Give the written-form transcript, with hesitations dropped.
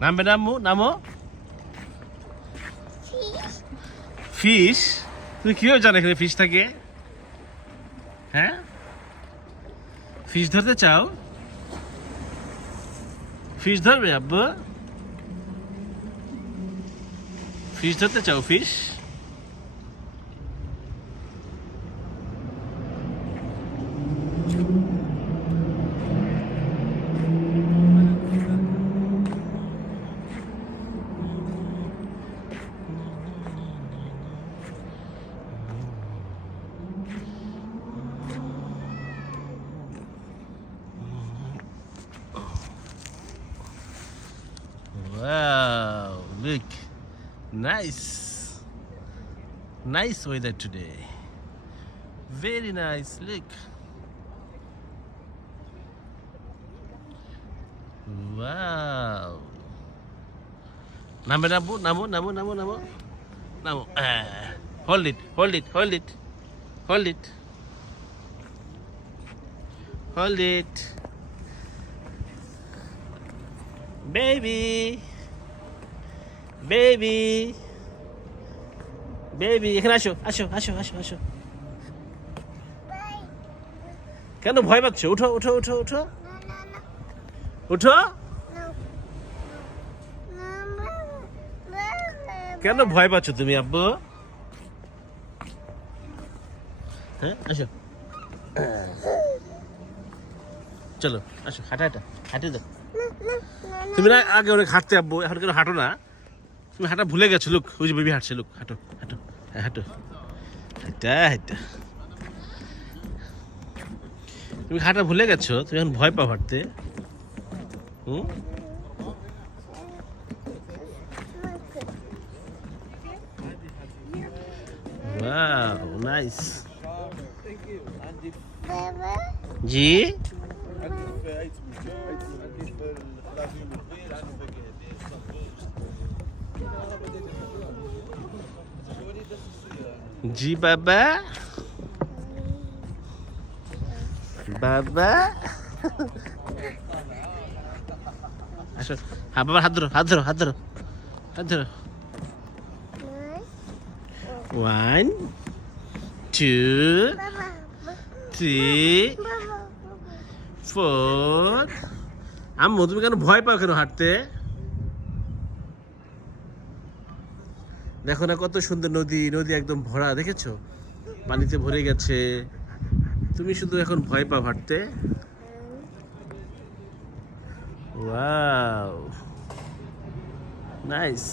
নামবে নামো নামো। ফিশ? তুমি কিভাবে জানো এখানে ফিশ থাকে? হ্যাঁ, ফিশ ধরতে চাও? ফিশ ধরবে আব্বু? ফিশ ধরতে চাও? Fish? Wow, look. Nice. Nice weather today. Very nice. Look. Wow. Namu namu namu namu namu namu. Namu. Hold it. Hold it. Hold it. Hold it. Hold it. Baby. Baby. Baby. এখানে আসো আসো আসো আসো আসো। কেন ভয় পাচ্ছ? উঠো উঠো উঠো উঠো উঠো। কেন ভয় পাচ্ছ তুমি আব্বু? হ্যাঁ আসো, চলো আসো, হাঁটা হাঁটা হাঁটে যাও। তুমি না আগে অনেক হাঁটতে আব্বু, এখন কেন হাঁটো না? তুমি হাঁটা ভুলে গেছো। লুক, ওই যে বেবি হাঁটছে। লুক, হাঁটো হাঁটো। হ্যাঁ হাঁটো, হাঁটা হাঁটা। তুমি হাঁটা ভুলে গেছো, তুমি এখন ভয় পাও হাঁটতে। হুম, ওয়াও নাইস। জি জি বাবা, বাবা আসো। হ্যাঁ বাবা, হাত ধরো হাত ধরো হাত ধরো হাত ধরো। 1 2 3 4। আম্মু তুমি কেন ভয় পাও কেন হাঁটতে? দেখো না কত সুন্দর নদী, নদী একদম ভরা, দেখেছো? পানিতে ভরে গেছে। তুমি শুধু এখন ভয় পাও হাঁটতে। Wow nice.